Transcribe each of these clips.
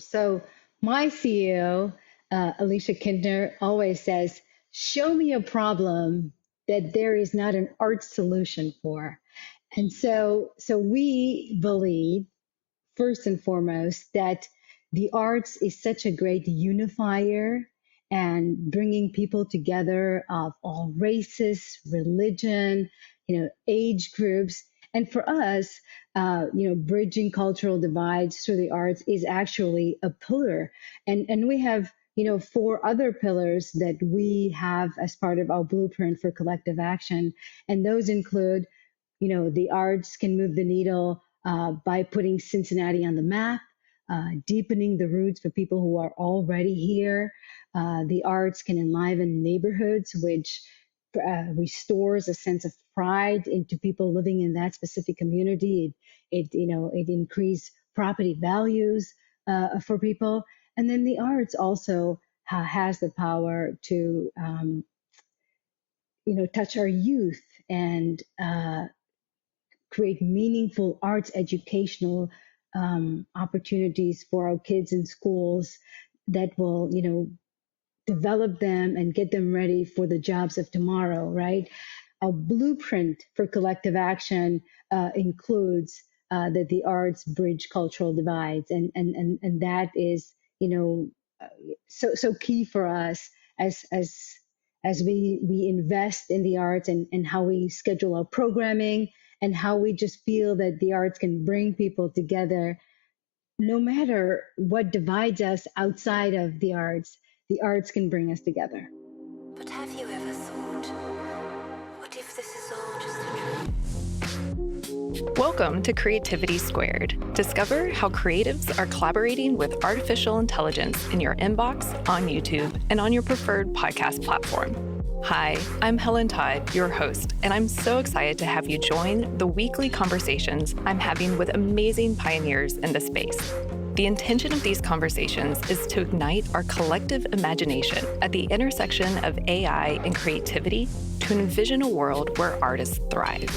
So my CEO, Alicia Kindner, always says, show me a problem that there is not an art solution for. And so we believe, first and foremost, that the arts is such a great unifier and bringing people together of all races, religion, age groups. And for us, bridging cultural divides through the arts is actually a pillar. And we have, four other pillars that we have as part of our blueprint for collective action. And those include, the arts can move the needle by putting Cincinnati on the map, deepening the roots for people who are already here. The arts can enliven neighborhoods, which restores a sense of pride into people living in that specific community. It increases property values for people, and then the arts also has the power to touch our youth and create meaningful arts educational opportunities for our kids in schools that will, develop them and get them ready for the jobs of tomorrow, right? Our blueprint for collective action includes that the arts bridge cultural divides, and that is, so key for us as we invest in the arts and how we schedule our programming and how we just feel that the arts can bring people together no matter what divides us outside of the arts can bring us together. But have you ever thought, what if this is all just a dream? Welcome to Creativity Squared. Discover how creatives are collaborating with artificial intelligence in your inbox, on YouTube, and on your preferred podcast platform. Hi, I'm Helen Todd, your host, and I'm so excited to have you join the weekly conversations I'm having with amazing pioneers in the space. The intention of these conversations is to ignite our collective imagination at the intersection of AI and creativity to envision a world where artists thrive.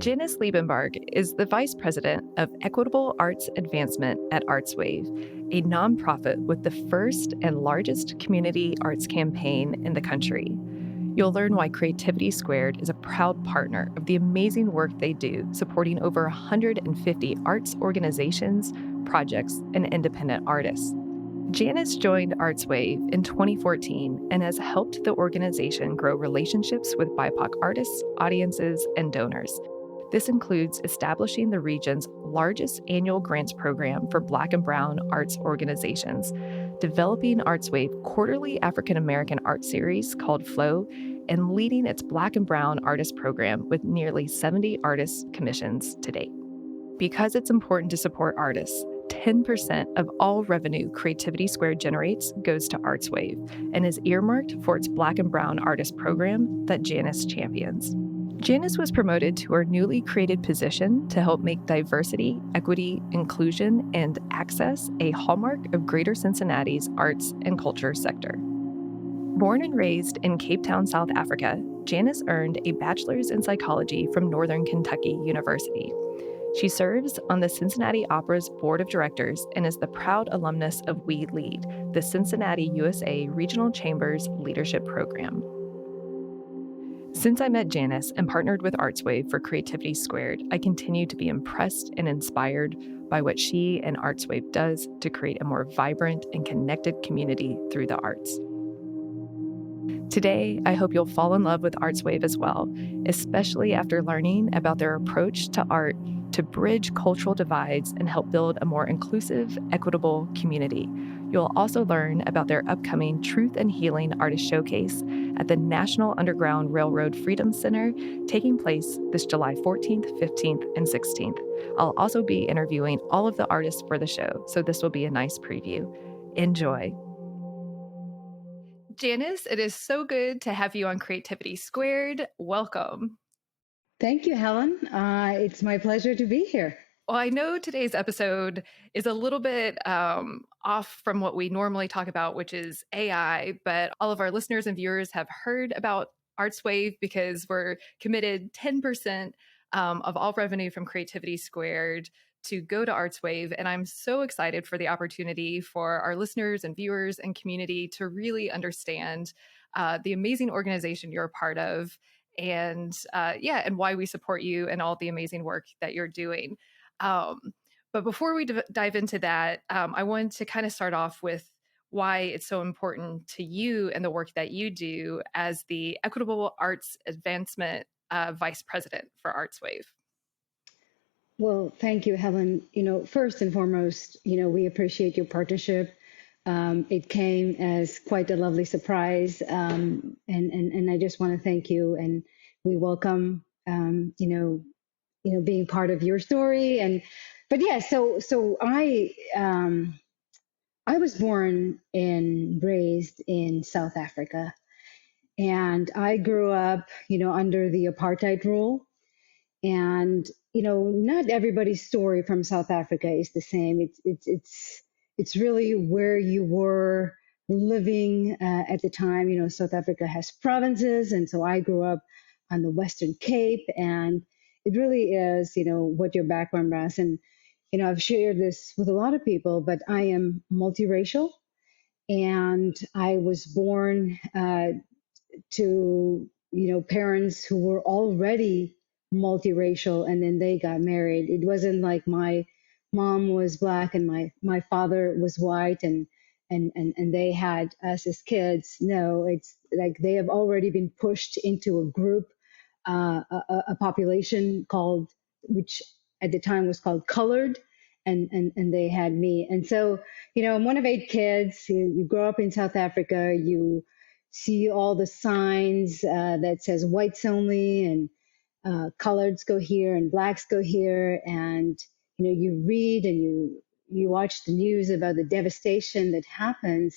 Janice Liebenberg is the Vice President of Equitable Arts Advancement at ArtsWave, a nonprofit with the first and largest community arts campaign in the country. You'll learn why Creativity Squared is a proud partner of the amazing work they do supporting over 150 arts organizations, projects, and independent artists. Janice joined ArtsWave in 2014 and has helped the organization grow relationships with BIPOC artists, audiences, and donors. This includes establishing the region's largest annual grants program for Black and Brown arts organizations, developing ArtsWave quarterly African American art series called Flow, and leading its Black and Brown artist program with nearly 70 artist commissions to date. Because it's important to support artists, 10% of all revenue Creativity Squared generates goes to ArtsWave and is earmarked for its Black and Brown artist program that Janice champions. Janice was promoted to her newly created position to help make diversity, equity, inclusion, and access a hallmark of Greater Cincinnati's arts and culture sector. Born and raised in Cape Town, South Africa, Janice earned a bachelor's in psychology from Northern Kentucky University. She serves on the Cincinnati Opera's board of directors and is the proud alumnus of We Lead, the Cincinnati USA Regional Chambers Leadership Program. Since I met Janice and partnered with ArtsWave for Creativity Squared, I continue to be impressed and inspired by what she and ArtsWave does to create a more vibrant and connected community through the arts. Today, I hope you'll fall in love with ArtsWave as well, especially after learning about their approach to art to bridge cultural divides and help build a more inclusive, equitable community. You'll also learn about their upcoming Truth and Healing Artist Showcase at the National Underground Railroad Freedom Center, taking place this July 14th, 15th, and 16th. I'll also be interviewing all of the artists for the show, so this will be a nice preview. Enjoy. Janice, it is so good to have you on Creativity Squared. Welcome. Thank you, Helen. It's my pleasure to be here. Well, I know today's episode is a little bit off from what we normally talk about, which is AI, but all of our listeners and viewers have heard about ArtsWave because we're committed 10% of all revenue from Creativity Squared to go to ArtsWave. And I'm so excited for the opportunity for our listeners and viewers and community to really understand the amazing organization you're a part of, and and why we support you and all the amazing work that you're doing. But before we dive into that, I wanted to kind of start off with why it's so important to you and the work that you do as the Equitable Arts Advancement Vice President for ArtsWave. Well, thank you, Helen. First and foremost, we appreciate your partnership. It came as quite a lovely surprise, and I just want to thank you. And we welcome, being part of your story. But yeah, so I was born and raised in South Africa, and I grew up, under the apartheid rule. And not everybody's story from South Africa is the same. It's really where you were living at the time. South Africa has provinces, and so I grew up on the Western Cape, and it really is what your background was. And I've shared this with a lot of people, but I am multiracial, and I was born to parents who were already multiracial, and then they got married. It wasn't like my mom was black and my father was white, and they had us as kids. No, it's like they have already been pushed into a group, a population called, which at the time was called colored, and they had me. And so I'm one of 8 kids. You grow up in South Africa, you see all the signs that says whites only, and coloreds go here and blacks go here. And you read and you watch the news about the devastation that happens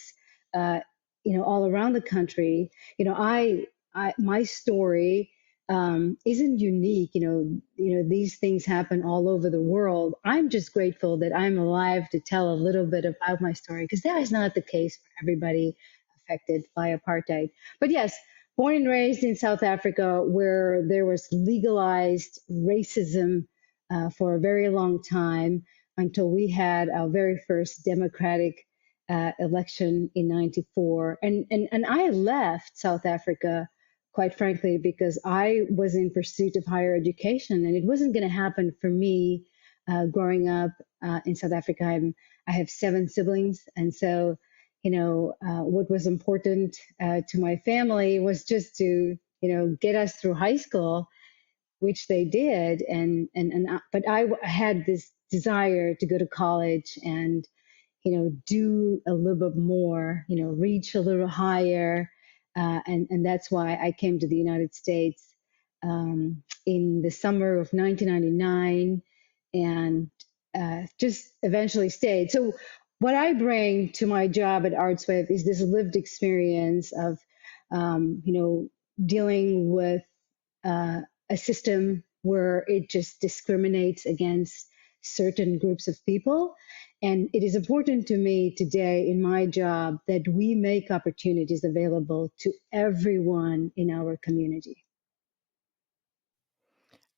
all around the country. My story isn't unique. These things happen all over the world. I'm just grateful that I'm alive to tell a little bit about my story, because that is not the case for everybody affected by apartheid. But yes, born and raised in South Africa, where there was legalized racism for a very long time, until we had our very first democratic election in '94. And I left South Africa, quite frankly, because I was in pursuit of higher education, and it wasn't going to happen for me growing up in South Africa. I have 7 siblings, and so what was important to my family was just to get us through high school, which they did. But I had this desire to go to college and do a little bit more, reach a little higher, and that's why I came to the United States in the summer of 1999, and just eventually stayed. So what I bring to my job at ArtsWave is this lived experience of, dealing with a system where it just discriminates against certain groups of people. And it is important to me today in my job that we make opportunities available to everyone in our community.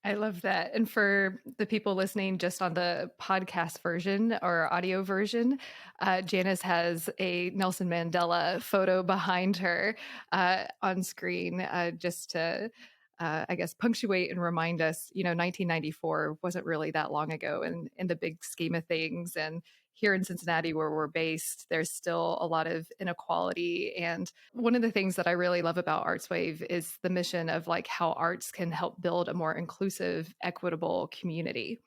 I love that. And for the people listening just on the podcast version or audio version, Janice has a Nelson Mandela photo behind her on screen, just to, I guess, punctuate and remind us, 1994 wasn't really that long ago in the big scheme of things. And here in Cincinnati, where we're based, there's still a lot of inequality. And one of the things that I really love about ArtsWave is the mission of like how arts can help build a more inclusive, equitable community.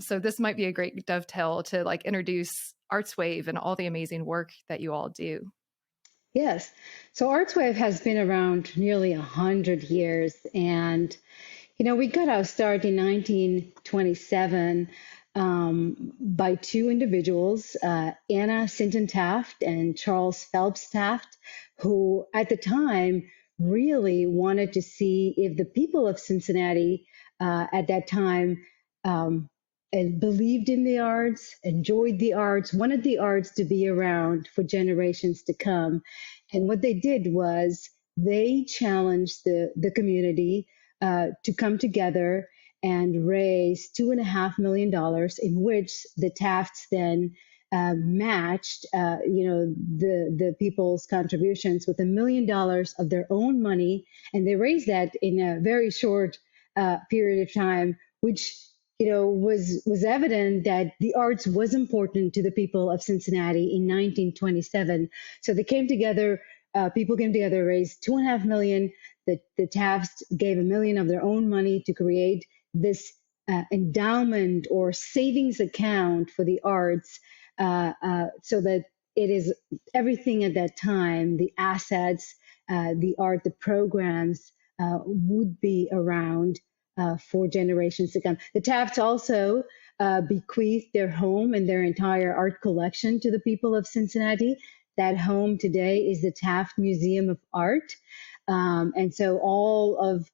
So this might be a great dovetail to like introduce ArtsWave and all the amazing work that you all do. Yes. So ArtsWave has been around nearly 100 years. And, we got our start in 1927 by 2 individuals, Anna Sinton Taft and Charles Phelps Taft, who at the time really wanted to see if the people of Cincinnati at that time and believed in the arts, enjoyed the arts, wanted the arts to be around for generations to come. And what they did was they challenged the community to come together and raised $2.5 million, in which the Tafts then matched, the people's contributions with $1 million of their own money, and they raised that in a very short period of time, which was evident that the arts was important to the people of Cincinnati in 1927. So they came together. People came together, raised $2.5 million. The Tafts gave $1 million of their own money to create this endowment or savings account for the arts, so that it is everything at that time, the assets, the art, the programs would be around for generations to come. The Tafts also bequeathed their home and their entire art collection to the people of Cincinnati. That home today is the Taft Museum of Art. And so all of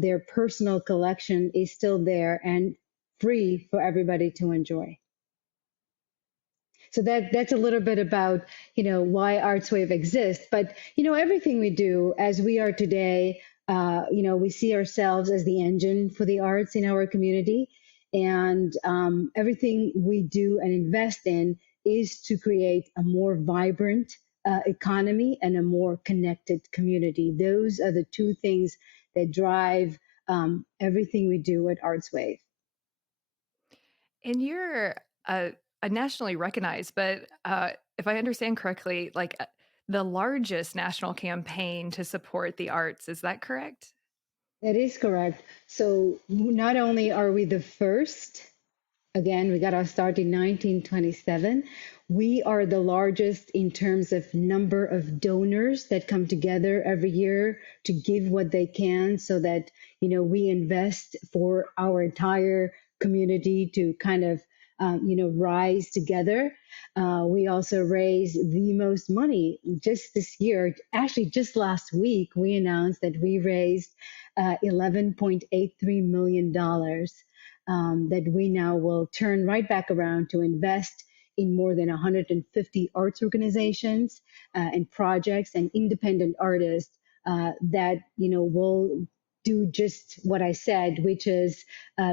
their personal collection is still there and free for everybody to enjoy. So that's a little bit about, why ArtsWave exists. But, everything we do as we are today, we see ourselves as the engine for the arts in our community. And everything we do and invest in is to create a more vibrant economy and a more connected community. Those are the two things that drive everything we do at ArtsWave. And you're a nationally recognized, but if I understand correctly, like the largest national campaign to support the arts. Is that correct? That is correct. So not only are we the first, again, we got our start in 1927. We are the largest in terms of number of donors that come together every year to give what they can, so that, we invest for our entire community to kind of, rise together. We also raise the most money just this year. Actually, just last week, we announced that we raised $11.83 million that we now will turn right back around to invest in more than 150 arts organizations and projects and independent artists that will do just what I said, which is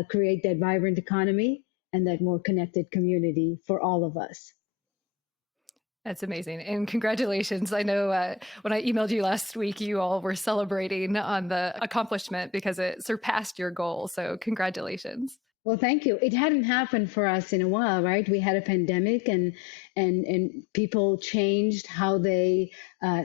create that vibrant economy and that more connected community for all of us. That's amazing. And congratulations. I know when I emailed you last week, you all were celebrating on the accomplishment because it surpassed your goal. So congratulations. Well, thank you. It hadn't happened for us in a while, right? We had a pandemic, and people changed how they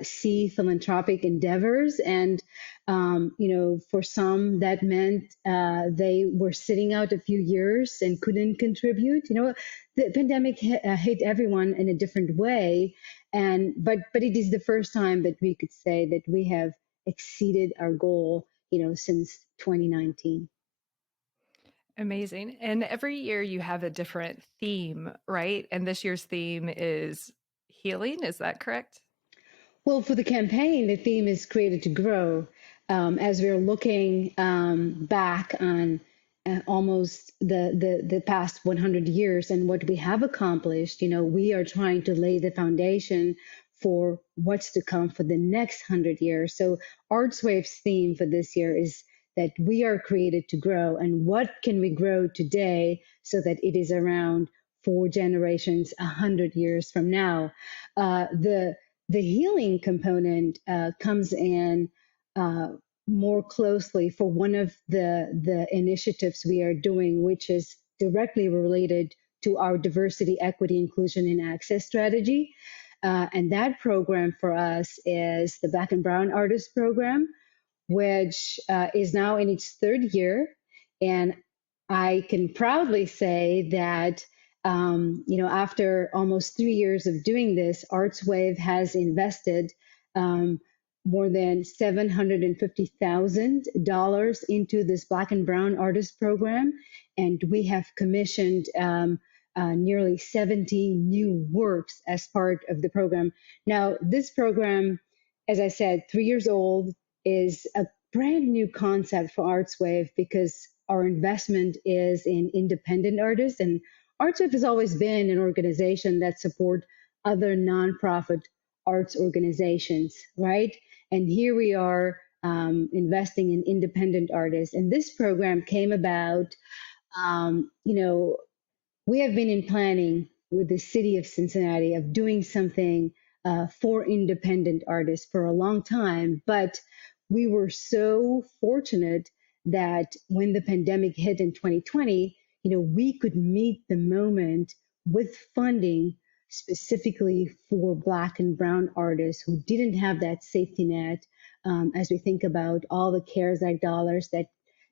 see philanthropic endeavors, and for some that meant they were sitting out a few years and couldn't contribute. The pandemic hit everyone in a different way, but it is the first time that we could say that we have exceeded our goal, since 2019. Amazing. And every year you have a different theme, right? And this year's theme is healing. Is that correct? Well, for the campaign, the theme is created to grow. As we're looking back on almost the past 100 years and what we have accomplished, we are trying to lay the foundation for what's to come for the next 100 years. So ArtsWave's theme for this year is that we are created to grow, and what can we grow today so that it is around 4 generations, 100 years from now. The healing component comes in more closely for one of the initiatives we are doing, which is directly related to our diversity, equity, inclusion, and access strategy. And that program for us is the Black and Brown Artist Program, which is now in its 3rd year. And I can proudly say that, after almost 3 years of doing this, ArtsWave has invested more than $750,000 into this Black and Brown Artist Program. And we have commissioned nearly 70 new works as part of the program. Now, this program, as I said, 3 years old, is a brand new concept for ArtsWave because our investment is in independent artists, and ArtsWave has always been an organization that supports other nonprofit arts organizations, right? And here we are investing in independent artists. And this program came about, you know, we have been in planning with the city of Cincinnati of doing something for independent artists for a long time, but we were so fortunate that when the pandemic hit in 2020, we could meet the moment with funding specifically for Black and Brown artists who didn't have that safety net. As we think about all the CARES Act dollars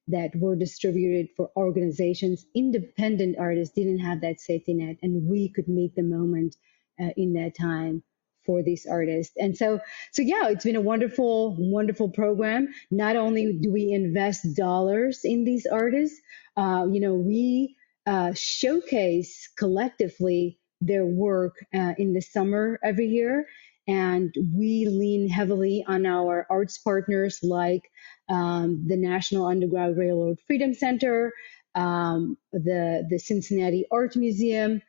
that were distributed for organizations. Independent artists didn't have that safety net, and we could meet the moment in that time for these artists. And so yeah, it's been a wonderful, wonderful program. Not only do we invest dollars in these artists, we showcase collectively their work in the summer every year. And we lean heavily on our arts partners like the National Underground Railroad Freedom Center, the Cincinnati Art Museum,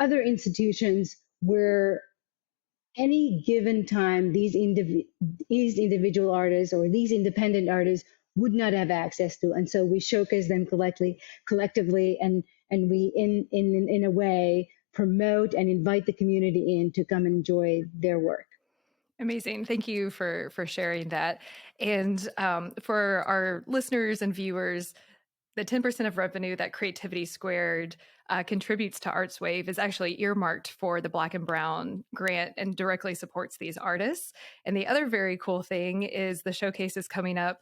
other institutions where any given time these individual artists or these independent artists would not have access to, and so we showcase them collectively, and we in a way promote and invite the community in to come enjoy their work. Amazing. Thank you for sharing that. And for our listeners and viewers, the 10% of revenue that Creativity Squared contributes to ArtsWave is actually earmarked for the Black and Brown grant and directly supports these artists. And the other very cool thing is the showcase is coming up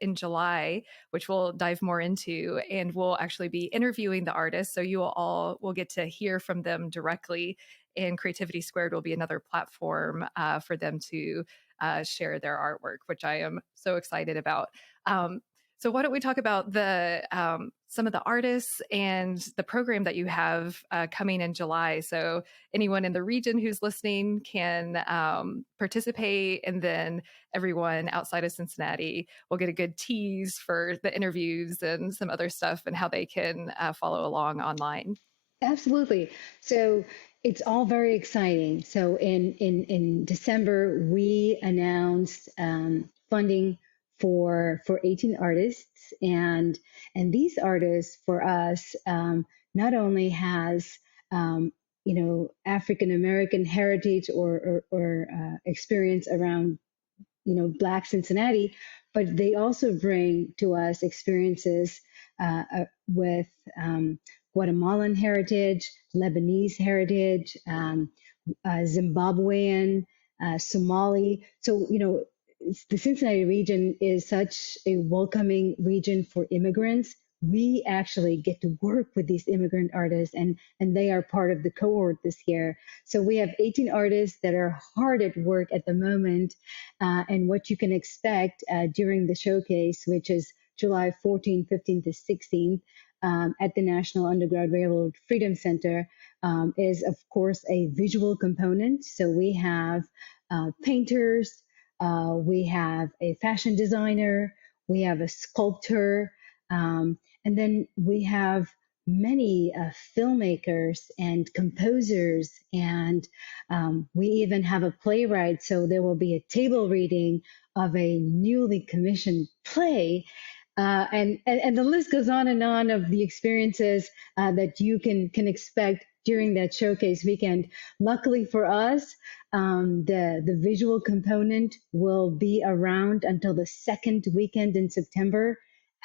in July, which we'll dive more into, and we'll actually be interviewing the artists. So you all will get to hear from them directly. And Creativity Squared will be another platform for them to share their artwork, which I am so excited about. So why don't we talk about the some of the artists and the program that you have coming in July? So anyone in the region who's listening can participate, and then everyone outside of Cincinnati will get a good tease for the interviews and some other stuff and how they can follow along online. Absolutely. So it's all very exciting. So in December, we announced funding for 18 artists, and these artists for us not only has African American heritage or experience around Black Cincinnati, but they also bring to us experiences with Guatemalan heritage, Lebanese heritage, Zimbabwean, Somali. So, the Cincinnati region is such a welcoming region for immigrants. We actually get to work with these immigrant artists, and they are part of the cohort this year. So we have 18 artists that are hard at work at the moment, and what you can expect during the showcase, which is July 14th, 15th to 16th, at the National Underground Railroad Freedom Center, is, of course, a visual component. So we have painters, we have a fashion designer, we have a sculptor, and then we have many filmmakers and composers, and we even have a playwright. So there will be a table reading of a newly commissioned play. And the list goes on and on of the experiences that you can expect during that showcase weekend. Luckily for us, the visual component will be around until the second weekend in September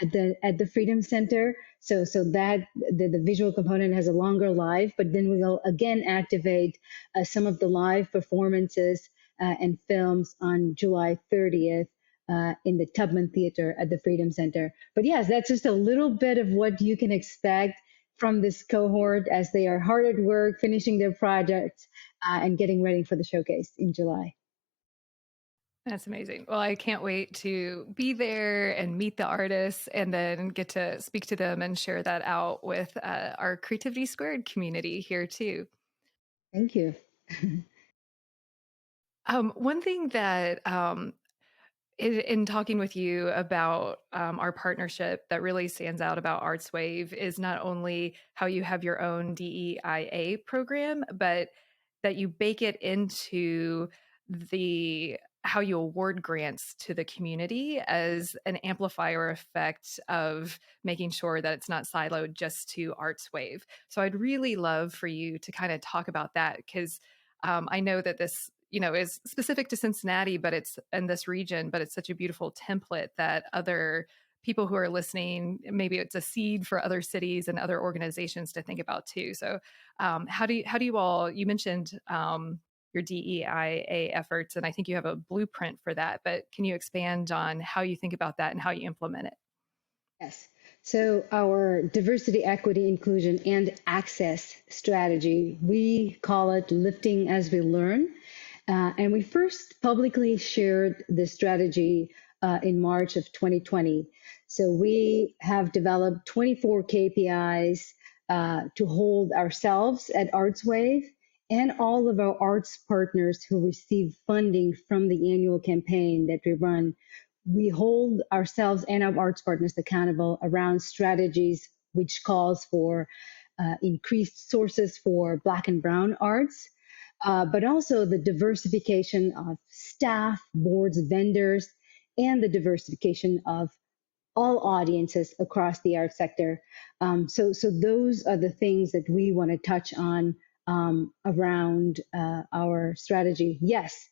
at the Freedom Center. So that the visual component has a longer life, but then we'll again activate some of the live performances and films on July 30th. In the Tubman Theater at the Freedom Center. But yes, that's just a little bit of what you can expect from this cohort as they are hard at work, finishing their projects and getting ready for the showcase in July. That's amazing. Well, I can't wait to be there and meet the artists and then get to speak to them and share that out with our Creativity Squared community here too. Thank you. One thing that in talking with you about our partnership that really stands out about ArtsWave is not only how you have your own DEIA program, but that you bake it into the how you award grants to the community as an amplifier effect of making sure that it's not siloed just to ArtsWave. So I'd really love for you to kind of talk about that, because I know that this, is specific to Cincinnati, but it's in this region, but it's such a beautiful template that other people who are listening, maybe it's a seed for other cities and other organizations to think about too. So how do you all, you mentioned your DEIA efforts, and I think you have a blueprint for that, but can you expand on how you think about that and how you implement it? Yes. So our diversity, equity, inclusion, and access strategy, we call it Lifting as We Learn. And we first publicly shared the strategy in March of 2020. So we have developed 24 KPIs to hold ourselves at ArtsWave and all of our arts partners who receive funding from the annual campaign that we run. We hold ourselves and our arts partners accountable around strategies which calls for increased sources for Black and Brown arts, but also the diversification of staff, boards, vendors, and the diversification of all audiences across the art sector. So those are the things that we want to touch on around our strategy. Yes,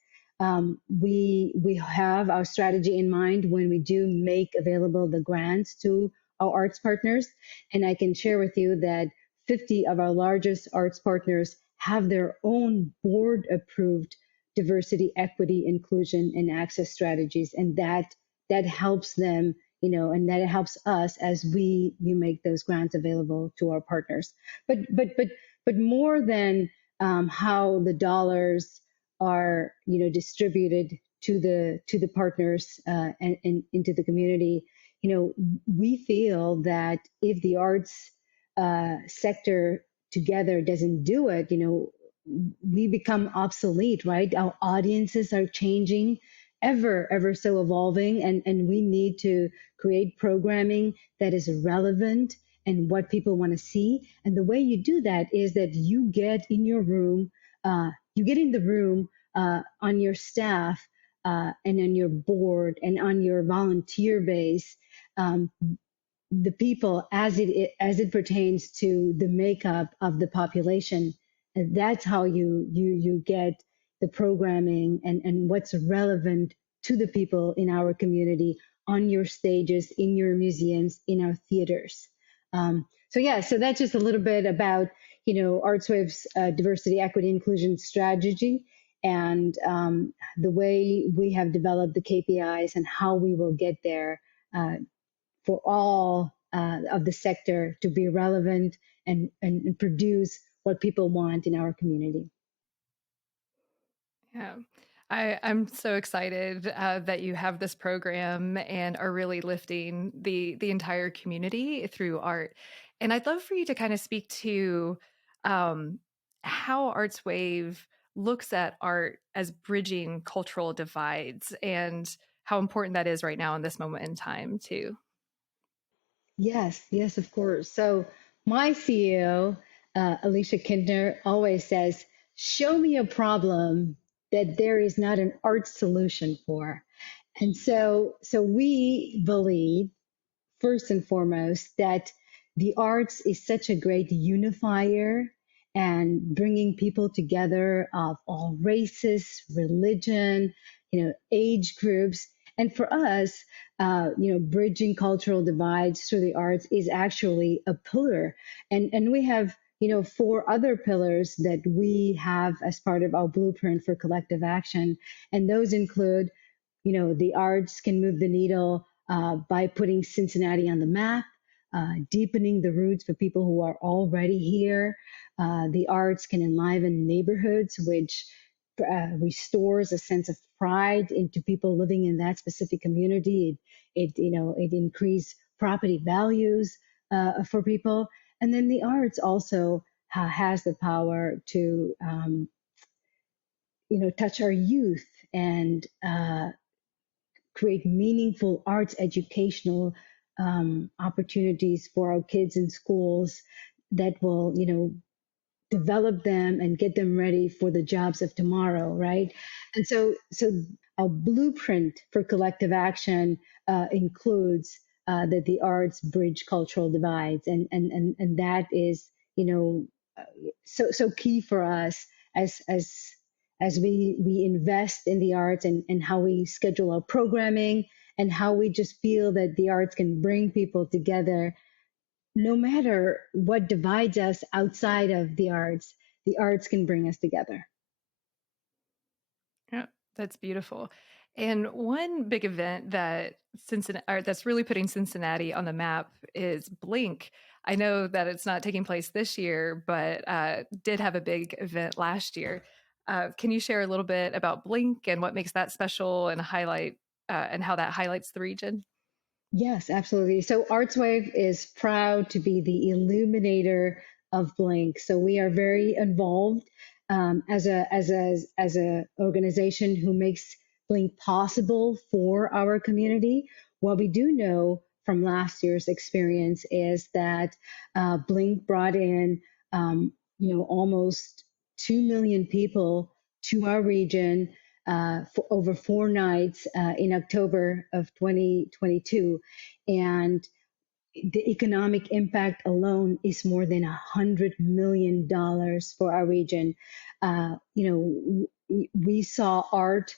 we have our strategy in mind when we do make available the grants to our arts partners, and I can share with you that 50 of our largest arts partners have their own board approved diversity, equity, inclusion, and access strategies, and that helps them, and that helps us as you make those grants available to our partners. But more than how the dollars are, distributed to the partners and into the community, we feel that if the arts sector together doesn't do it, we become obsolete, right? Our audiences are changing, ever so evolving, and we need to create programming that is relevant and what people want to see. And the way you do that is that you get in your room, you get in the room on your staff and on your board and on your volunteer base, um, the people as it pertains to the makeup of the population. And that's how you get the programming and what's relevant to the people in our community on your stages, in your museums, in our theaters. So that's just a little bit about ArtsWave's diversity, equity, inclusion strategy, and the way we have developed the KPIs and how we will get there for all of the sector to be relevant and produce what people want in our community. Yeah. I'm so excited that you have this program and are really lifting the entire community through art. And I'd love for you to kind of speak to how ArtsWave looks at art as bridging cultural divides and how important that is right now in this moment in time, too. Yes, of course. So my CEO, Alicia Kindner, always says, show me a problem that there is not an art solution for. And so we believe first and foremost that the arts is such a great unifier and bringing people together of all races, religion, age groups. And for us, bridging cultural divides through the arts is actually a pillar. And we have, four other pillars that we have as part of our blueprint for collective action. And those include, the arts can move the needle by putting Cincinnati on the map, deepening the roots for people who are already here. The arts can enliven neighborhoods, which restores a sense of pride into people living in that specific community. It increases property values for people, and then the arts also has the power to touch our youth and create meaningful arts educational opportunities for our kids in schools that will, develop them and get them ready for the jobs of tomorrow, right? And so our blueprint for collective action includes that the arts bridge cultural divides, and that is, you know, so key for us as we invest in the arts, and how we schedule our programming, and how we just feel that the arts can bring people together no matter what divides us outside of the arts can bring us together. Yeah, that's beautiful. And one big event that Cincinnati, or that's really putting Cincinnati on the map is Blink. I know that it's not taking place this year, but did have a big event last year. Can you share a little bit about Blink and what makes that special and highlight and how that highlights the region? Yes, absolutely. So ArtsWave is proud to be the illuminator of Blink. So we are very involved as a organization who makes Blink possible for our community. What we do know from last year's experience is that Blink brought in, almost 2 million people to our region for over 4 nights in October of 2022. And the economic impact alone is more than $100 million for our region. We saw art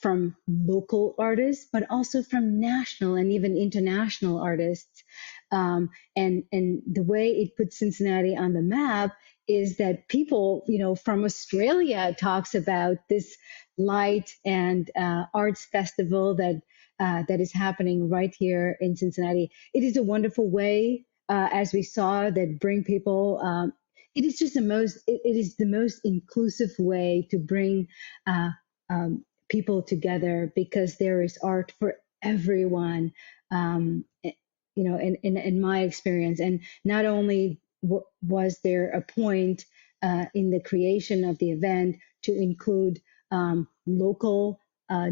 from local artists, but also from national and even international artists. And the way it puts Cincinnati on the map is that people, from Australia talks about this light and arts festival that is happening right here in Cincinnati. It is a wonderful way, as we saw, that bring people. It is just it is the most inclusive way to bring uh, people together, because there is art for everyone. In my experience, and not only was there a point in the creation of the event to include local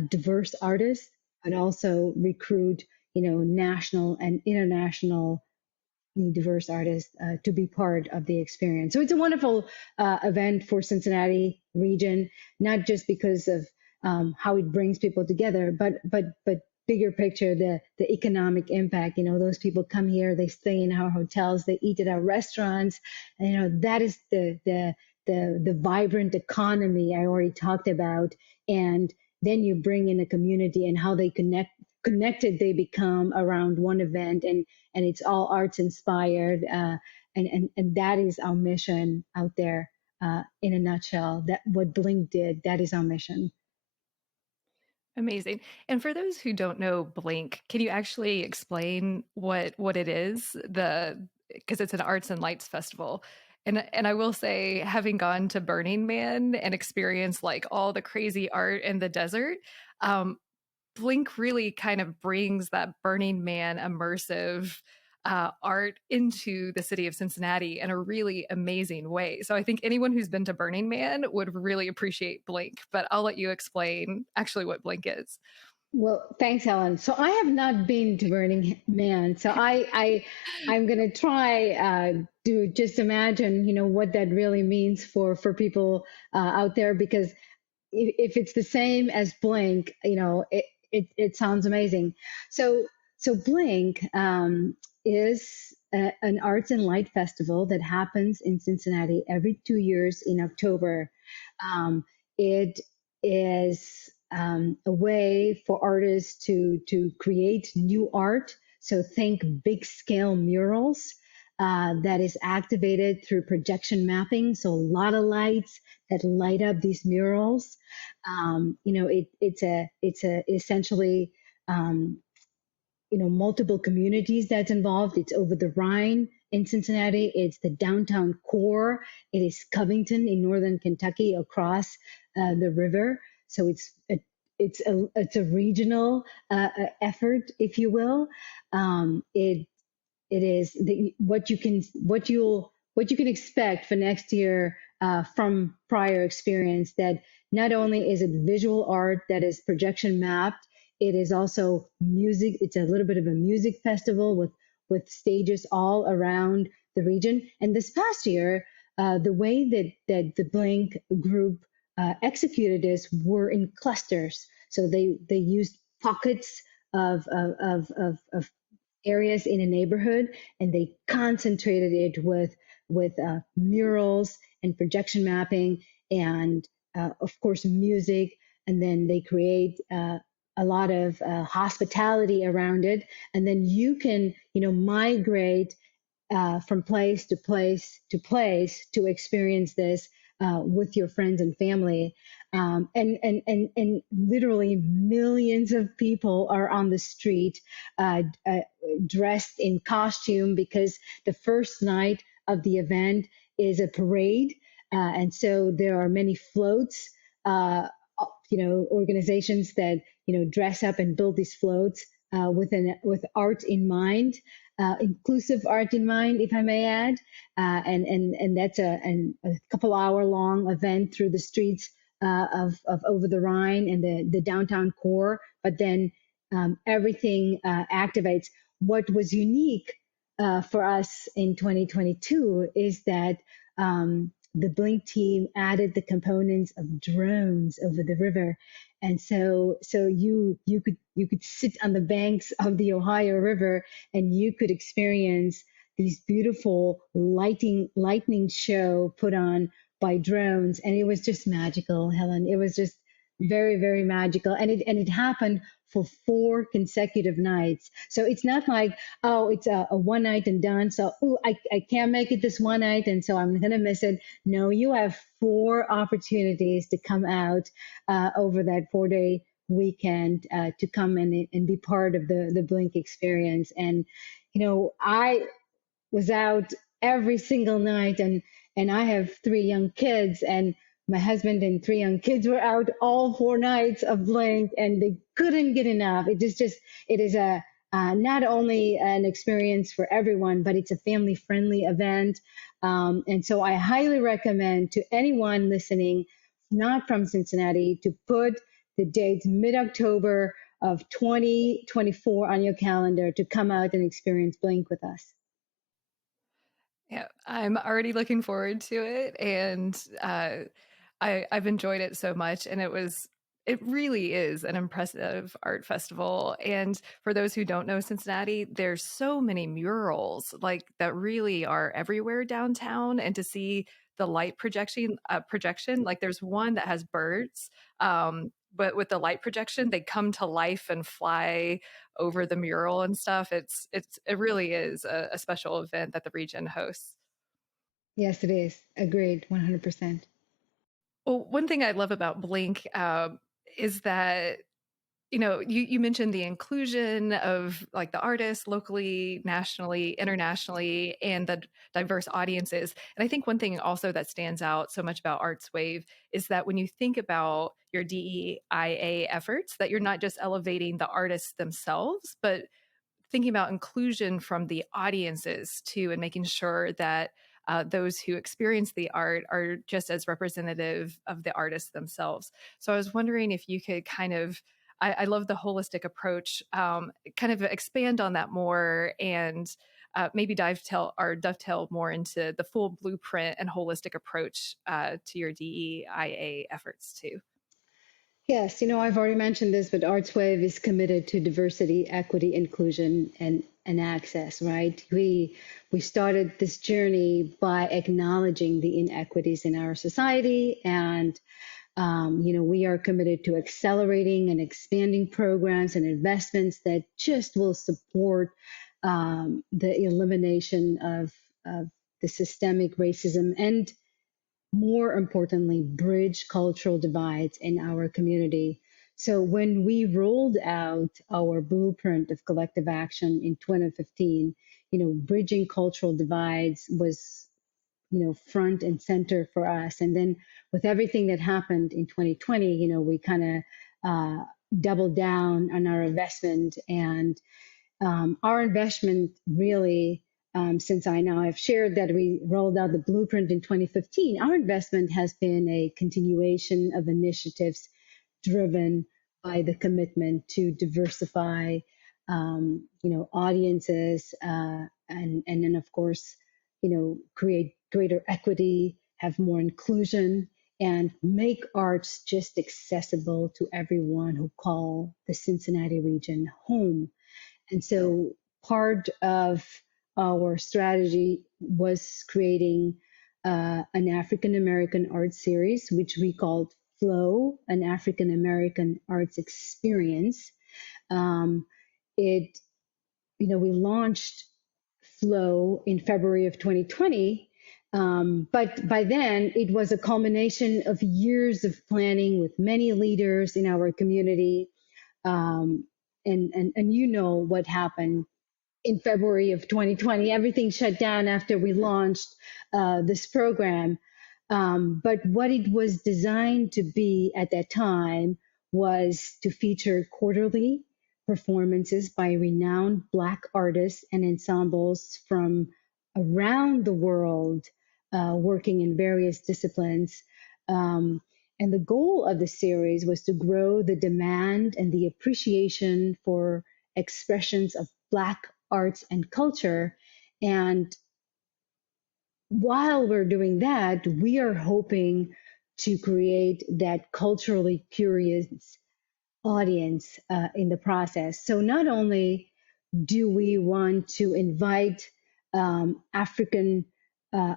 diverse artists, but also recruit, national and international diverse artists to be part of the experience. So it's a wonderful event for Cincinnati region, not just because of how it brings people together, but bigger picture, the economic impact. Those people come here, they stay in our hotels, they eat at our restaurants, and that is the vibrant economy I already talked about. And then you bring in a community and how they connected they become around one event, and it's all arts inspired, and that is our mission out there, in a nutshell. That what Blink did, that is our mission. Amazing. And for those who don't know Blink, can you actually explain what it is? Because it's an arts and lights festival. And I will say, having gone to Burning Man and experienced like all the crazy art in the desert, um, Blink really kind of brings that Burning Man immersive art into the city of Cincinnati in a really amazing way. So I think anyone who's been to Burning Man would really appreciate Blink, but I'll let you explain actually what Blink is. Well, thanks, Helen. So I have not been to Burning Man, so I'm gonna try to just imagine, what that really means for people out there, because if it's the same as Blink, it sounds amazing. So Blink is an arts and light festival that happens in Cincinnati every 2 years in October. It is a way for artists to create new art. So think big scale murals that is activated through projection mapping. So a lot of lights that light up these murals. It's a essentially multiple communities that's involved. It's over the Rhine in Cincinnati. It's the downtown core. It is Covington in northern Kentucky across the river. So it's a regional effort, if you will. It is what you can expect for next year from prior experience. That not only is it visual art that is projection mapped, it is also music. It's a little bit of a music festival with stages all around the region. And this past year, the way that the Blink group executed this were in clusters. So they used pockets of areas in a neighborhood, and they concentrated it with murals and projection mapping, and of course music, and then they create a lot of hospitality around it, and then you can migrate from place to place to place to experience this with your friends and family. And literally millions of people are on the street dressed in costume, because the first night of the event is a parade. And so there are many floats, organizations that, dress up and build these floats with art in mind, inclusive art in mind, if I may add. And that's a couple hour long event through the streets of Over the Rhine and the downtown core. But then everything activates. What was unique for us in 2022 is that the Blink team added the components of drones over the river, and so you could sit on the banks of the Ohio River, and you could experience these beautiful lightning show put on by drones, and it was just magical, Helen. It was just very, very magical, and it happened for 4 consecutive nights. So it's not like, oh, it's a one night and done. So, oh, I can't make it this one night, and so I'm gonna miss it. No, you have 4 opportunities to come out over that 4 day weekend to come and be part of the Blink experience. And I was out every single night, and I have 3 young kids, and my husband and 3 young kids were out all 4 nights of Blink, and they couldn't get enough. It is a not only an experience for everyone, but it's a family friendly event. And so I highly recommend to anyone listening, not from Cincinnati, to put the dates mid-October of 2024 on your calendar to come out and experience Blink with us. Yeah, I'm already looking forward to it, and I've enjoyed it so much, and it really is an impressive art festival. And for those who don't know Cincinnati, there's so many murals like that really are everywhere downtown, and to see the light projection, like there's one that has birds. But with the light projection, they come to life and fly over the mural and stuff. It really is a special event that the region hosts. Yes, it is. Agreed, 100%. Well, one thing I love about Blink is that you mentioned the inclusion of like the artists locally, nationally, internationally, and the diverse audiences. And I think one thing also that stands out so much about ArtsWave is that when you think about your DEIA efforts, that you're not just elevating the artists themselves, but thinking about inclusion from the audiences too, and making sure that those who experience the art are just as representative of the artists themselves. So I was wondering if you could kind of, I love the holistic approach, kind of expand on that more, and maybe dovetail more into the full blueprint and holistic approach to your DEIA efforts too. Yes, I've already mentioned this, but ArtsWave is committed to diversity, equity, inclusion, and access, right? We started this journey by acknowledging the inequities in our society, and we are committed to accelerating and expanding programs and investments that just will support the elimination of the systemic racism, and more importantly, bridge cultural divides in our community. So when we rolled out our blueprint of collective action in 2015, bridging cultural divides was, front and center for us. And then with everything that happened in 2020, we kind of doubled down on our investment, and our investment really, since I now have shared that we rolled out the blueprint in 2015, our investment has been a continuation of initiatives driven by the commitment to diversify, audiences, and then of course, create greater equity, have more inclusion and make arts just accessible to everyone who call the Cincinnati region home. And so part of our strategy was creating an African American art series, which we called Flow, an African American arts experience. Um, it, we launched Flow in February of 2020. But by then, it was a culmination of years of planning with many leaders in our community. Um, and you know what happened in February of 2020. Everything shut down after we launched this program. But what it was designed to be at that time was to feature quarterly performances by renowned Black artists and ensembles from around the world, working in various disciplines. Um, and the goal of the series was to grow the demand and the appreciation for expressions of Black arts and culture. And while we're doing that, we are hoping to create that culturally curious audience in the process. So not only do we want to invite African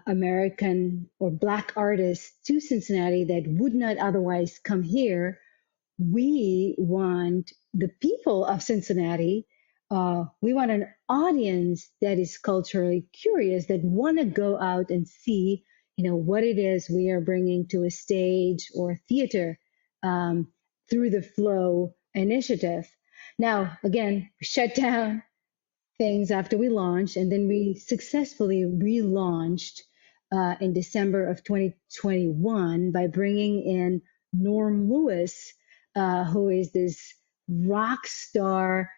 American or Black artists to Cincinnati that would not otherwise come here, we want the people of Cincinnati. We want an audience that is culturally curious, that want to go out and see, what it is we are bringing to a stage or theater um, through the Flow initiative. Now, again, shut down things after we launched, and then we successfully relaunched in December of 2021 by bringing in Norm Lewis, who is this rock star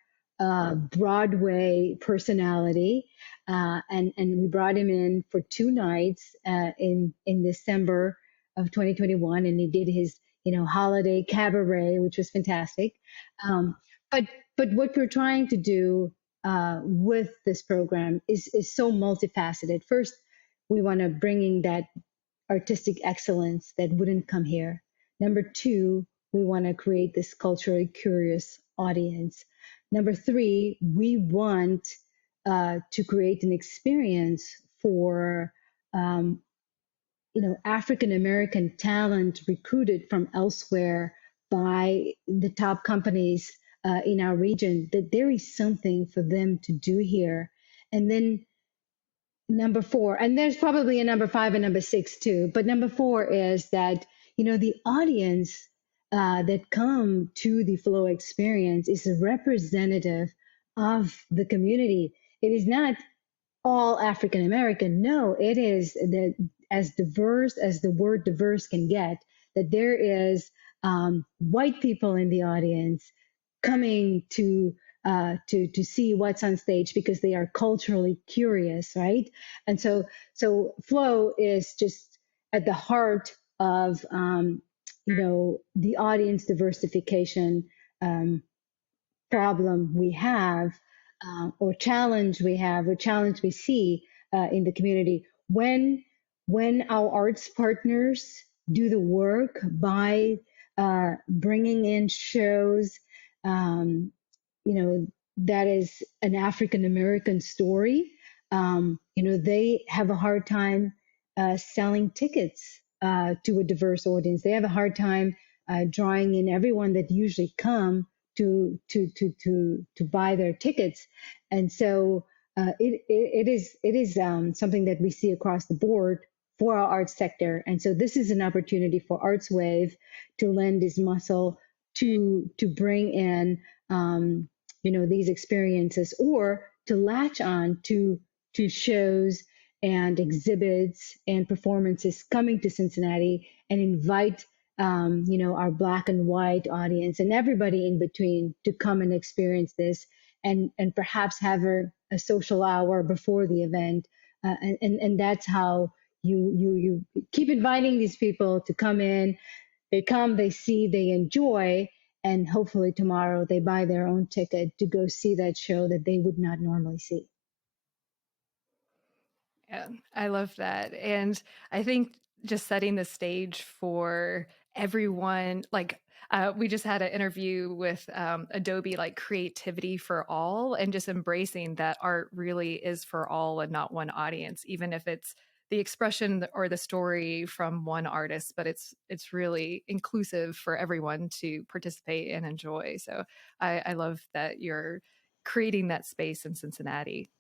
Broadway personality, and we brought him in for 2 nights in December of 2021, and he did his holiday cabaret, which was fantastic. Um, but what we're trying to do with this program is so multifaceted. First, we want to bring in that artistic excellence that wouldn't come here. Number two, we want to create this culturally curious audience. Number three, we want to create an experience for um, African American talent recruited from elsewhere by the top companies in our region, that there is something for them to do here. And then number four, and there's probably a number five and number six too, but number four is that, the audience that come to the Flow experience is a representative of the community. It is not all African American. No, it is as diverse as the word diverse can get, that there is white people in the audience coming to see what's on stage because they are culturally curious, right? And so Flow is just at the heart of the audience diversification um, problem we have, or challenge we have, or challenge we see in the community when our arts partners do the work by bringing in shows, um, that is an African American story. They have a hard time selling tickets to a diverse audience. They have a hard time drawing in everyone that usually come to buy their tickets. And so it is something that we see across the board for our arts sector. And so this is an opportunity for ArtsWave to lend its muscle to bring in these experiences, or to latch on to shows and exhibits and performances coming to Cincinnati, and invite our Black and white audience and everybody in between to come and experience this, and perhaps have a social hour before the event, and that's how you keep inviting these people to come in. They come, they see, they enjoy, and hopefully tomorrow they buy their own ticket to go see that show that they would not normally see. Yeah, I love that. And I think just setting the stage for everyone. Like we just had an interview with Adobe, like creativity for all, and just embracing that art really is for all and not one audience, even if it's the expression or the story from one artist, but it's really inclusive for everyone to participate and enjoy. So I love that you're creating that space in Cincinnati.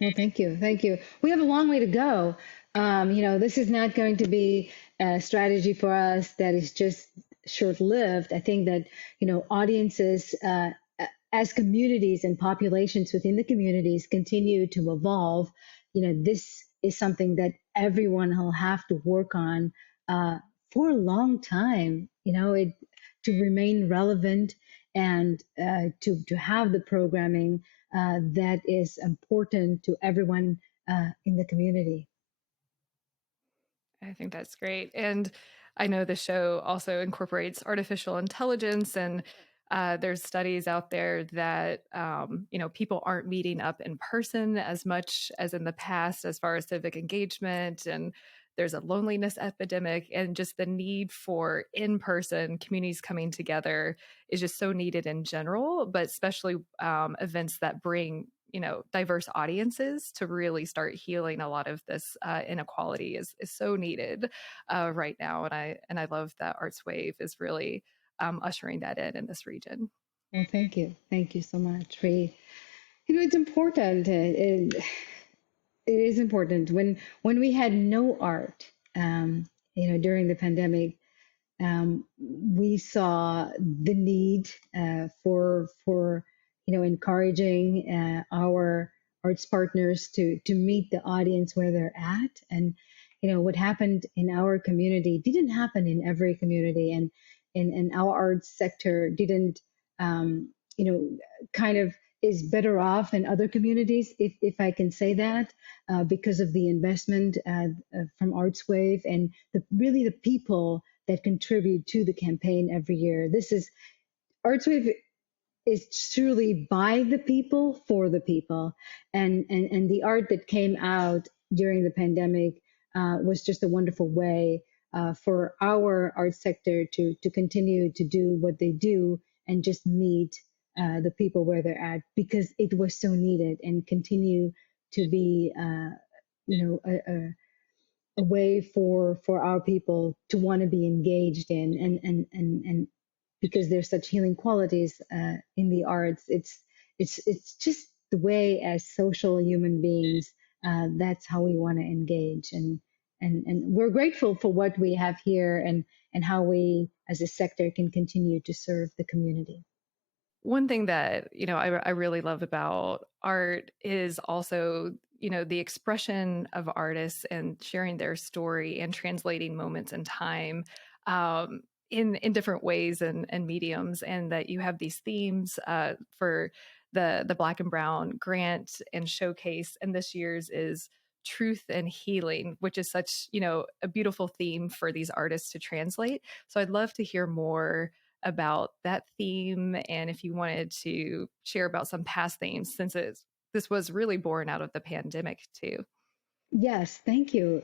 Well, thank you. Thank you. We have a long way to go. This is not going to be a strategy for us that is just short-lived. I think that, audiences, as communities and populations within the communities continue to evolve, this is something that everyone will have to work on for a long time, to remain relevant and to have the programming that is important to everyone in the community. I think that's great. And I know the show also incorporates artificial intelligence, and there's studies out there that people aren't meeting up in person as much as in the past as far as civic engagement, and there's a loneliness epidemic, and just the need for in-person communities coming together is just so needed in general, but especially events that bring diverse audiences to really start healing a lot of this inequality is so needed right now, and I love that ArtsWave is really ushering that in this region. Well, thank you so much. It's important. It is important when we had no art, during the pandemic. We saw the need for encouraging our arts partners to meet the audience where they're at, and what happened in our community didn't happen in every community, and our arts sector didn't um, you know kind of is better off than other communities, if I can say that, because of the investment from ArtsWave and really the people that contribute to the campaign every year. This is ArtsWave is truly by the people for the people, and the art that came out during the pandemic was just a wonderful way for our art sector to continue to do what they do and just meet the people where they're at, because it was so needed and continue to be a way for our people to want to be engaged in, and because there's such healing qualities in the arts. It's just the way as social human beings, that's how we want to engage, and we're grateful for what we have here, and how we as a sector can continue to serve the community. One thing that, I really love about art is also, the expression of artists and sharing their story and translating moments in time in different ways and mediums, and that you have these themes for the Black and Brown grant and showcase, and this year's is truth and healing, which is such, a beautiful theme for these artists to translate. So I'd love to hear more about that theme, and if you wanted to share about some past themes, since this was really born out of the pandemic too. Yes, thank you.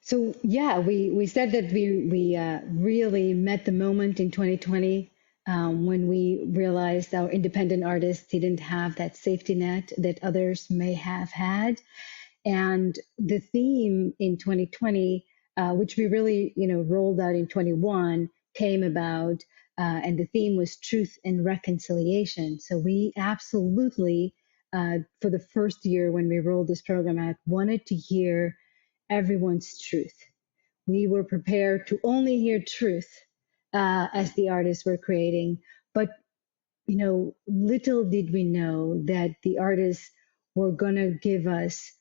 So yeah, we said that we really met the moment in 2020, when we realized our independent artists didn't have that safety net that others may have had, and the theme in 2020, which we really rolled out in 21, came about, and the theme was truth and reconciliation. So we absolutely, for the first year when we rolled this program out, wanted to hear everyone's truth. We were prepared to only hear truth as the artists were creating, but little did we know that the artists were gonna give us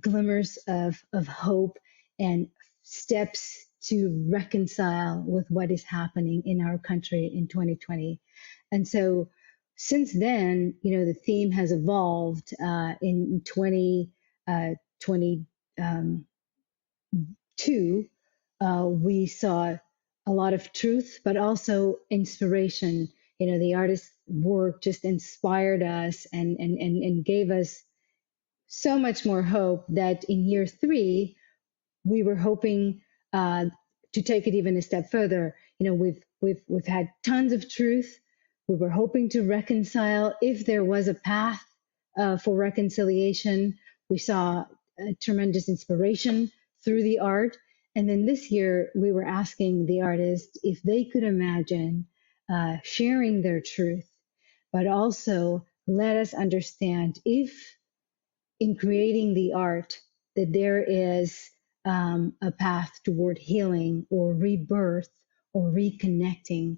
glimmers of hope and steps to reconcile with what is happening in our country in 2020. And so since then, the theme has evolved in 2022. We saw a lot of truth, but also inspiration. The artist's work just inspired us and gave us so much more hope that in year three, we were hoping to take it even a step further. We've had tons of truth. We were hoping to reconcile if there was a path for reconciliation. We saw tremendous inspiration through the art. And then this year, we were asking the artists if they could imagine sharing their truth, but also let us understand if in creating the art that there is a path toward healing or rebirth or reconnecting.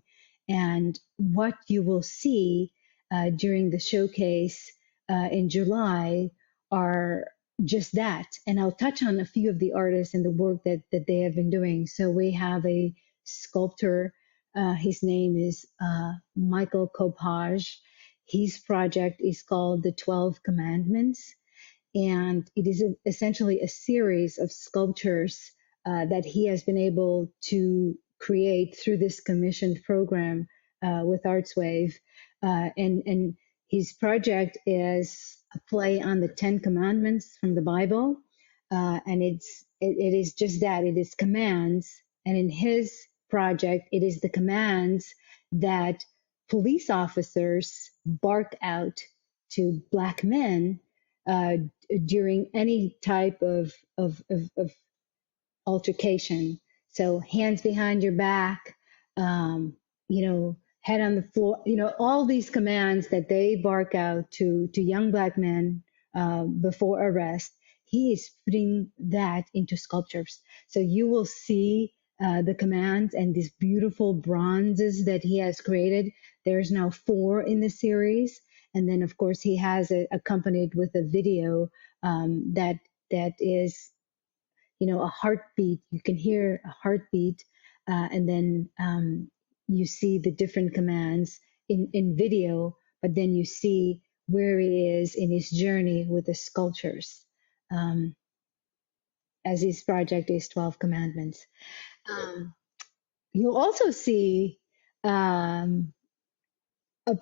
And what you will see during the showcase in July are just that. And I'll touch on a few of the artists and the work that they have been doing. So we have a sculptor. His name is Michael Kopaj. His project is called The 12 Commandments, and it is essentially a series of sculptures that he has been able to create through this commissioned program with ArtsWave. And his project is a play on the Ten Commandments from the Bible. And it is just that, it is commands. And in his project, it is the commands that police officers bark out to Black men uh, during any type of altercation. So hands behind your back, um, head on the floor, all these commands that they bark out to young Black men before arrest. He is putting that into sculptures. So you will see the commands and these beautiful bronzes that he has created. There's now 4 in the series. And then, of course, he has it accompanied with a video that is, a heartbeat. You can hear a heartbeat, and then you see the different commands in video, but then you see where he is in his journey with the sculptures, um, as his project is 12 Commandments. You'll also see a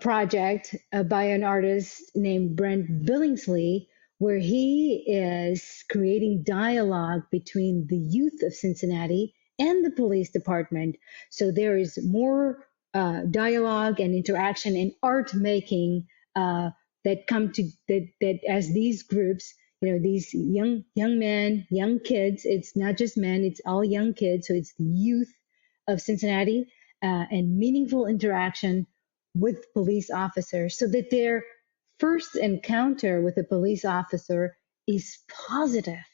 project by an artist named Brent Billingsley, where he is creating dialogue between the youth of Cincinnati and the police department. So there is more dialogue and interaction and art making that come to that as these groups, these young men, young kids. It's not just men; it's all young kids. So it's the youth of Cincinnati and meaningful interaction with police officers so that their first encounter with a police officer is positive,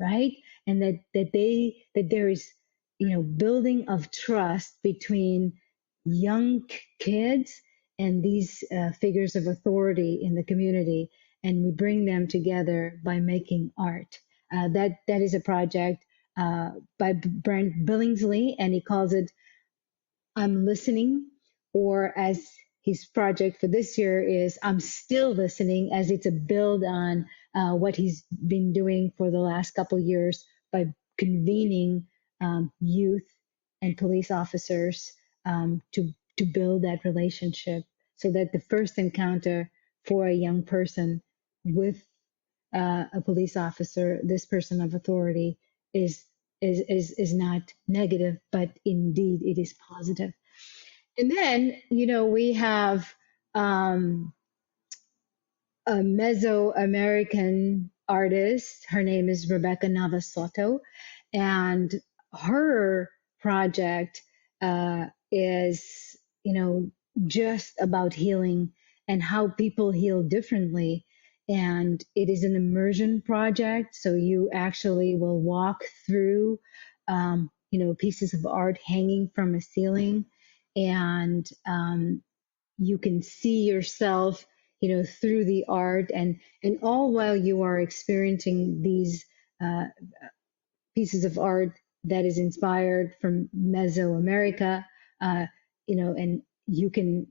right? And that there is, building of trust between young kids and these figures of authority in the community, and we bring them together by making art. That is a project by Brent Billingsley, and he calls it I'm Listening, or as his project for this year is I'm Still Listening, as it's a build on what he's been doing for the last couple of years by convening youth and police officers to build that relationship, so that the first encounter for a young person with a police officer, this person of authority, is is not negative, but indeed it is positive. And then, we have um, a Mesoamerican artist. Her name is Rebecca Navas Soto, and her project is, just about healing and how people heal differently. And it is an immersion project, so you actually will walk through, pieces of art hanging from a ceiling, and you can see yourself, through the art, and all while you are experiencing these uh, pieces of art that is inspired from Mesoamerica, uh, and you can,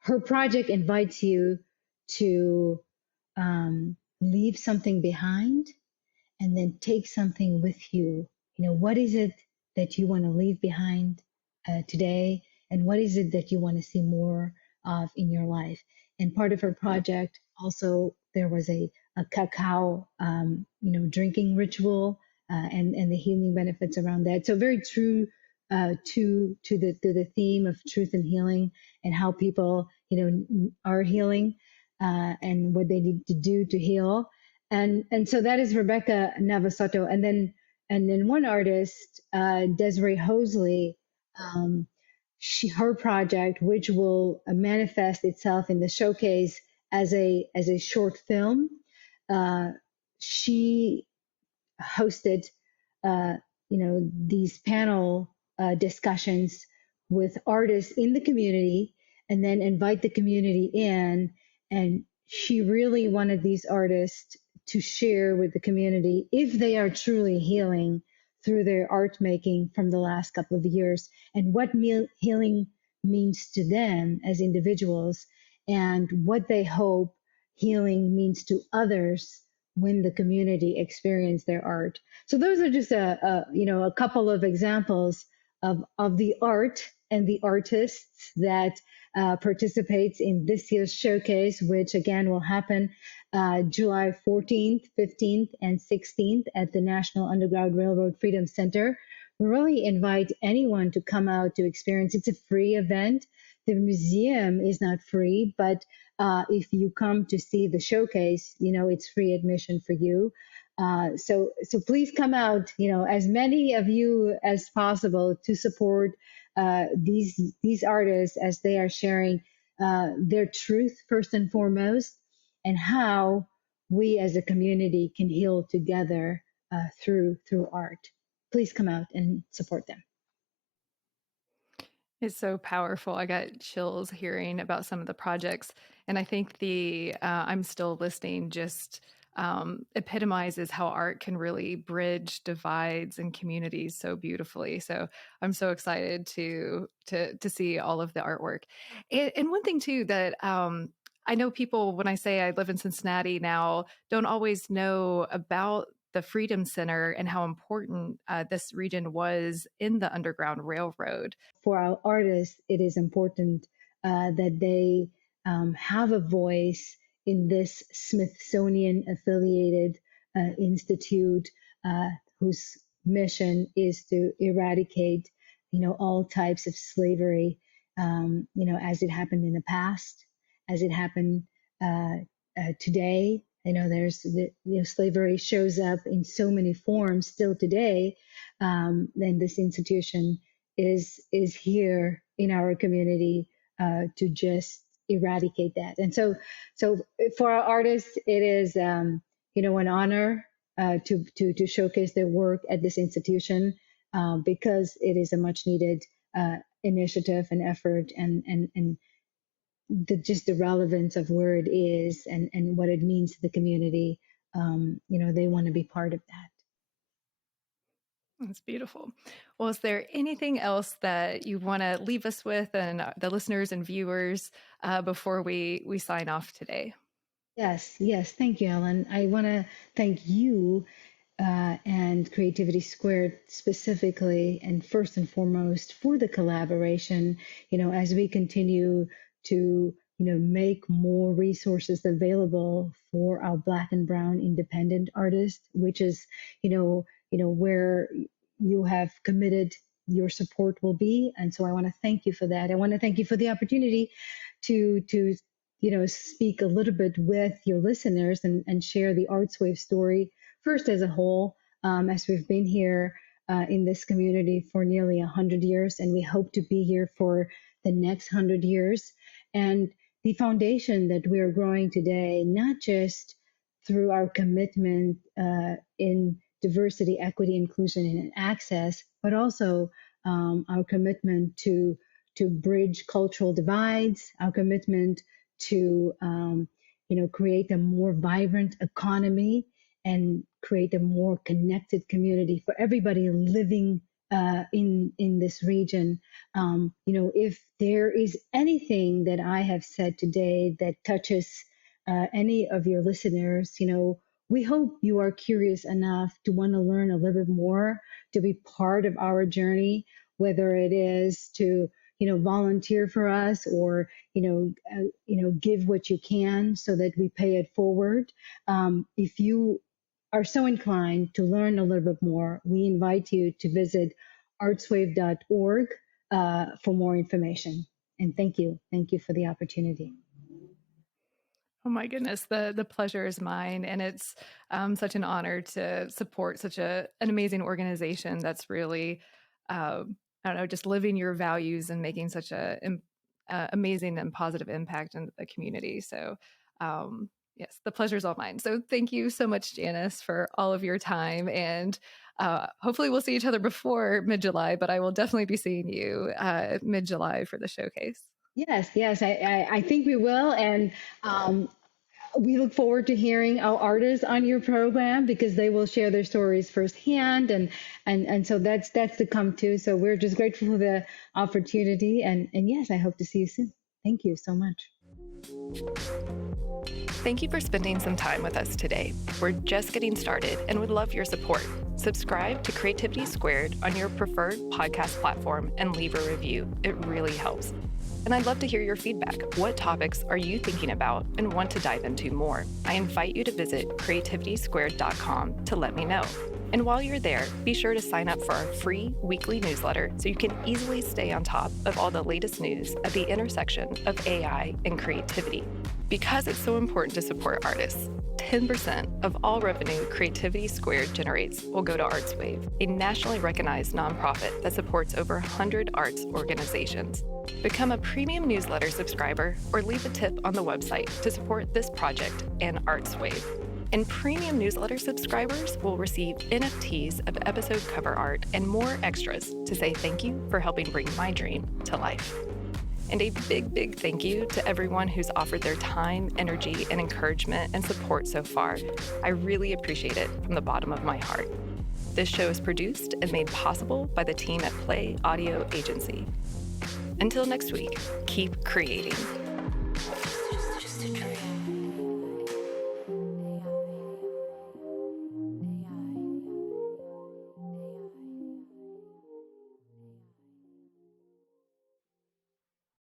her project invites you to leave something behind and then take something with you. What is it that you want to leave behind today? And what is it that you want to see more of in your life? And part of her project also, there was a cacao, drinking ritual and the healing benefits around that. So very true to the theme of truth and healing, and how people are healing, and what they need to do to heal. And so that is Rebecca Navasato. And then one artist, Desiree Hosley, um, her project, which will manifest itself in the showcase as a short film. Uh, she hosted, these panel discussions with artists in the community, and then invite the community in. And she really wanted these artists to share with the community if they are truly healing through their art making from the last couple of years, and what healing means to them as individuals, and what they hope healing means to others when the community experience their art. So those are just a couple of examples of the art and the artists that participates in this year's showcase, which again will happen July 14th, 15th, and 16th at the National Underground Railroad Freedom Center. We really invite anyone to come out to experience. It's a free event. The museum is not free, but if you come to see the showcase, it's free admission for you. So please come out, as many of you as possible, to support these artists as they are sharing their truth first and foremost, and how we as a community can heal together through art. Please come out and support them. It's so powerful. I got chills hearing about some of the projects. And I think the I'm Still Listening just epitomizes how art can really bridge divides and communities so beautifully. So I'm so excited to see all of the artwork. And one thing too that I know people, when I say I live in Cincinnati now, don't always know about the Freedom Center and how important this region was in the Underground Railroad. For our artists, it is important that they have a voice in this Smithsonian affiliated institute, whose mission is to eradicate, all types of slavery, as it happened in the past, as it happened today. Slavery shows up in so many forms still today. Then this institution is here in our community to just eradicate that. And so for our artists, it is an honor to showcase their work at this institution, because it is a much needed initiative and effort, and just the relevance of where it is, and what it means to the community. They want to be part of that. That's beautiful. Well, is there anything else that you want to leave us with, and the listeners and viewers, before we sign off today? Yes. Thank you, Ellen. I want to thank you and Creativity Squared specifically, and first and foremost, for the collaboration. As we continue to make more resources available for our Black and Brown independent artists, which is where you have committed your support will be. And so I want to thank you for that. I want to thank you for the opportunity to speak a little bit with your listeners, and share the ArtsWave story first as a whole, as we've been here in this community for nearly 100 years, and we hope to be here for the next 100 years. And the foundation that we are growing today, not just through our commitment in diversity, equity, inclusion, and access, but also our commitment to bridge cultural divides, our commitment to create a more vibrant economy, and create a more connected community for everybody living in this region. If there is anything that I have said today that touches any of your listeners, we hope you are curious enough to want to learn a little bit more, to be part of our journey, whether it is to volunteer for us, or give what you can so that we pay it forward. If you are so inclined to learn a little bit more, we invite you to visit artswave.org for more information. And thank you. Thank you for the opportunity. Oh my goodness, the pleasure is mine, and it's such an honor to support such an amazing organization that's really, I don't know, just living your values and making such a amazing and positive impact in the community. So, yes, the pleasure is all mine. So, thank you so much, Janice, for all of your time, and hopefully we'll see each other before mid-July, but I will definitely be seeing you mid-July for the showcase. Yes, I think we will. And we look forward to hearing our artists on your program because they will share their stories firsthand. And so that's to come too. So we're just grateful for the opportunity. And yes, I hope to see you soon. Thank you so much. Thank you for spending some time with us today. We're just getting started and would love your support. Subscribe to Creativity Squared on your preferred podcast platform and leave a review. It really helps. And I'd love to hear your feedback. What topics are you thinking about and want to dive into more? I invite you to visit creativitysquared.com to let me know. And while you're there, be sure to sign up for our free weekly newsletter so you can easily stay on top of all the latest news at the intersection of AI and creativity. Because it's so important to support artists, 10% of all revenue Creativity Squared generates will go to ArtsWave, a nationally recognized nonprofit that supports over 100 arts organizations. Become a premium newsletter subscriber or leave a tip on the website to support this project and ArtsWave. And premium newsletter subscribers will receive NFTs of episode cover art and more extras to say thank you for helping bring my dream to life. And a big thank you to everyone who's offered their time, energy, and encouragement and support so far. I really appreciate it from the bottom of my heart. This show is produced and made possible by the team at Play Audio Agency. Until next week, keep creating.